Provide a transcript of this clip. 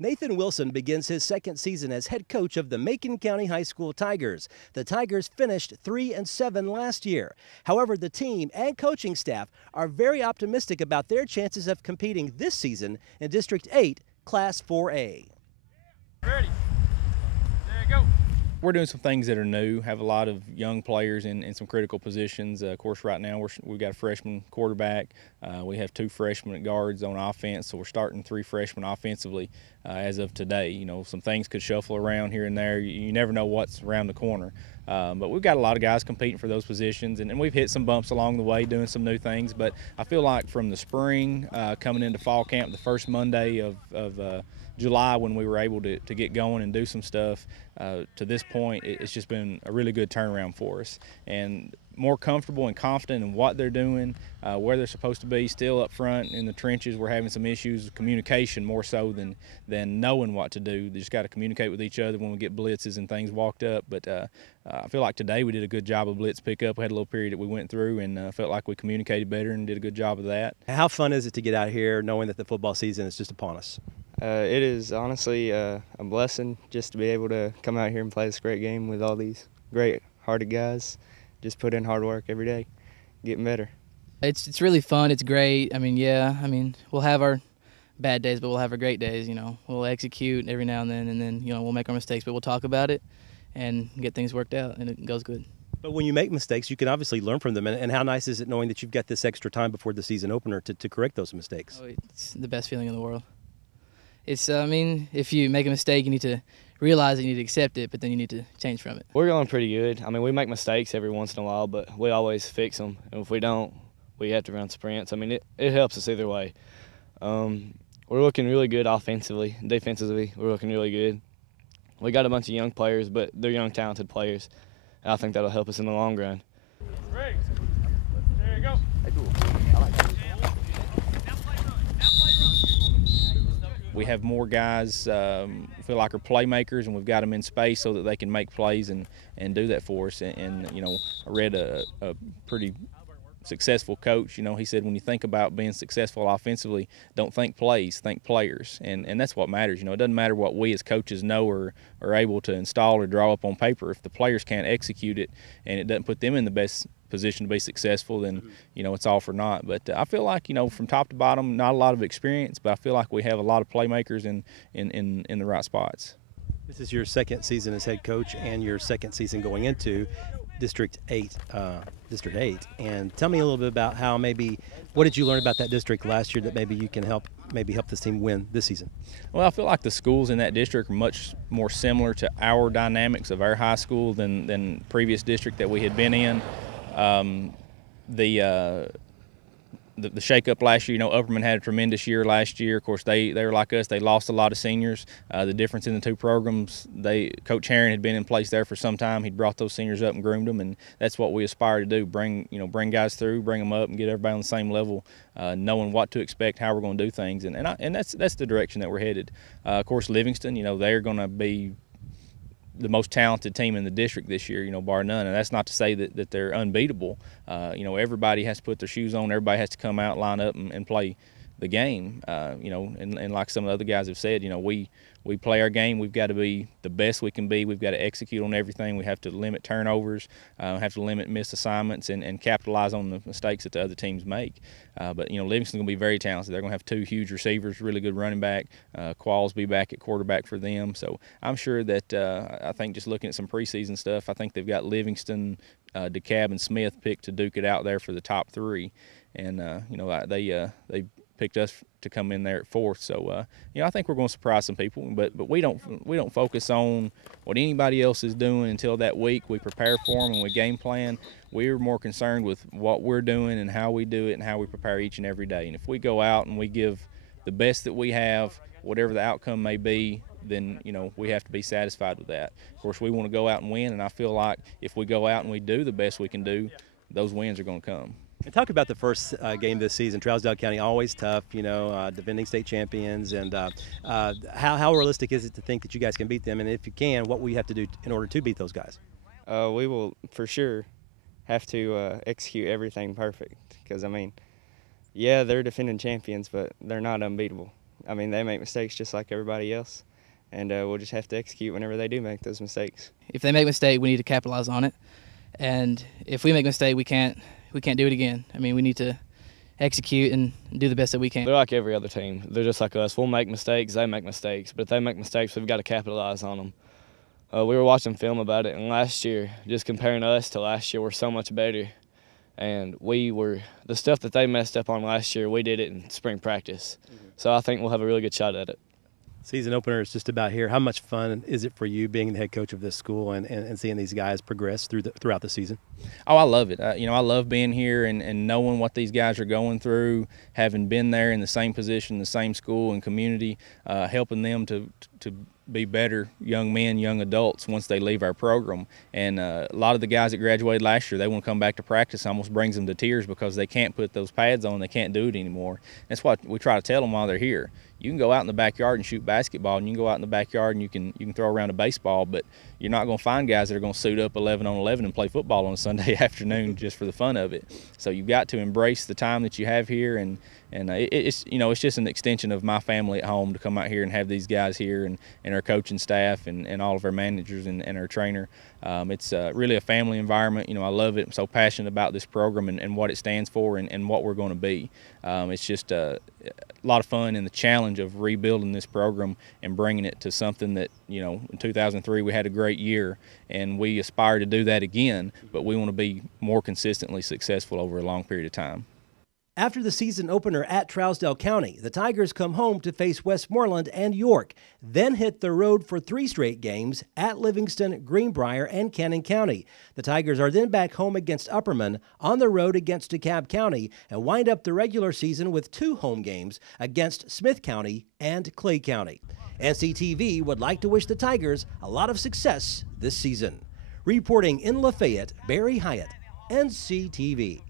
Nathan Wilson begins his second season as head coach of the Macon County High School Tigers. The Tigers finished 3-7 last year. However, the team and coaching staff are very optimistic about their chances of competing this season in District 8, Class 4A. Ready. There you go. We're doing some things that are new, have a lot of young players in some critical positions. Of course, right now we've got a freshman quarterback. We have 2 freshmen at guards on offense, so we're starting 3 freshmen offensively as of today. You know, some things could shuffle around here and there. You never know what's around the corner. But we've got a lot of guys competing for those positions, and we've hit some bumps along the way doing some new things. But I feel like from the spring coming into fall camp, the first Monday of July when we were able to get going and do some stuff, to this point it's just been a really good turnaround for us, and more comfortable and confident in what they're doing, where they're supposed to be. Still up front in the trenches, we're having some issues with communication more so than knowing what to do. They just got to communicate with each other when we get blitzes and things walked up. But I feel like today we did a good job of blitz pickup. We had a little period that we went through and felt like we communicated better and did a good job of that. How fun is it to get out here knowing that the football season is just upon us? It is honestly a blessing just to be able to come out here and play this great game with all these great-hearted guys. Just put in hard work every day, getting better. It's really fun. It's great. We'll have our bad days, but we'll have our great days. You know, we'll execute every now and then we'll make our mistakes, but we'll talk about it and get things worked out, and it goes good. But when you make mistakes, you can obviously learn from them. And how nice is it knowing that you've got this extra time before the season opener to correct those mistakes? Oh, it's the best feeling in the world. It's, if you make a mistake, you need to realize it, you need to accept it, but then you need to change from it. We're going pretty good. We make mistakes every once in a while, but we always fix them. And if we don't, we have to run sprints. It helps us either way. We're looking really good offensively. Defensively, we're looking really good. We got a bunch of young players, but they're young, talented players. And I think that'll help us in the long run. Ready. There you go. We have more guys feel like are playmakers, and we've got them in space so that they can make plays and do that for us. And you know, I read a pretty successful coach. You know, he said when you think about being successful offensively, don't think plays, think players. And that's what matters. You know, it doesn't matter what we as coaches know or are able to install or draw up on paper. If the players can't execute it and it doesn't put them in the best position to be successful, then you know it's all for naught. But I feel like, you know, from top to bottom, not a lot of experience, but I feel like we have a lot of playmakers in the right spots. This is your second season as head coach and your second season going into District 8. And tell me a little bit about what did you learn about that district last year that maybe you can help this team win this season? Well, I feel like the schools in that district are much more similar to our dynamics of our high school than previous district that we had been in. The shakeup last year, you know, Upperman had a tremendous year last year. Of course, they were like us. They lost a lot of seniors. The difference in the 2 programs, Coach Herron had been in place there for some time. He'd brought those seniors up and groomed them, and that's what we aspire to do: bring guys through, bring them up, and get everybody on the same level, knowing what to expect, how we're going to do things, and that's the direction that we're headed. Of course, Livingston, you know, they're going to be the most talented team in the district this year, you know, bar none. And that's not to say that they're unbeatable. You know, everybody has to put their shoes on. Everybody has to come out, line up, and play the game. You know, and like some of the other guys have said, you know, we play our game. We've got to be the best we can be. We've got to execute on everything. We have to limit turnovers, have to limit missed assignments, and capitalize on the mistakes that the other teams make. But, you know, Livingston's going to be very talented. They're going to have 2 huge receivers, really good running back. Qualls be back at quarterback for them. So I'm sure that I think just looking at some preseason stuff, I think they've got Livingston, DeKalb, and Smith picked to duke it out there for the top 3. And, you know, they picked us to come in there at 4th. So, you know, I think we're going to surprise some people. But we don't focus on what anybody else is doing until that week. We prepare for them and we game plan. We're more concerned with what we're doing and how we do it and how we prepare each and every day. And if we go out and we give the best that we have, whatever the outcome may be, then, you know, we have to be satisfied with that. Of course, we want to go out and win, and I feel like if we go out and we do the best we can do, those wins are going to come. And talk about the first game this season. Trousdale County, always tough, you know, defending state champions. And how realistic is it to think that you guys can beat them? And if you can, what will you have to do in order to beat those guys? We will for sure have to execute everything perfect because, yeah, they're defending champions, but they're not unbeatable. I mean, they make mistakes just like everybody else, and we'll just have to execute whenever they do make those mistakes. If they make a mistake, we need to capitalize on it, and if we make a mistake, we can't do it again. I mean, we need to execute and do the best that we can. They're like every other team. They're just like us. We'll make mistakes, they make mistakes, but if they make mistakes, we've got to capitalize on them. We were watching film about it, and last year, just comparing us to last year, we're so much better. And the stuff that they messed up on last year, we did it in spring practice. So I think we'll have a really good shot at it. Season opener is just about here. How much fun is it for you being the head coach of this school and seeing these guys progress throughout the season? Oh, I love it. I love being here and knowing what these guys are going through, having been there in the same position, the same school and community, helping them to be better young men, young adults once they leave our program. And a lot of the guys that graduated last year, they want to come back to practice. Almost brings them to tears because they can't put those pads on. They can't do it anymore. That's what we try to tell them while they're here. You can go out in the backyard and shoot basketball, and you can go out in the backyard and you can throw around a baseball, but you're not going to find guys that are going to suit up 11 on 11 and play football on a Sunday afternoon just for the fun of it. So you've got to embrace the time that you have here, and it's just an extension of my family at home to come out here and have these guys here and our coaching staff and all of our managers and our trainer. It's really a family environment. I love it. I'm so passionate about this program and what it stands for and what we're going to be. It's just a lot of fun, and the challenge of rebuilding this program and bringing it to something that, in 2003 we had a great year, and we aspire to do that again, but we want to be more consistently successful over a long period of time. After the season opener at Trousdale County, the Tigers come home to face Westmoreland and York, then hit the road for 3 straight games at Livingston, Greenbrier, and Cannon County. The Tigers are then back home against Upperman, on the road against DeKalb County, and wind up the regular season with 2 home games against Smith County and Clay County. NCTV would like to wish the Tigers a lot of success this season. Reporting in Lafayette, Barry Hyatt, NCTV.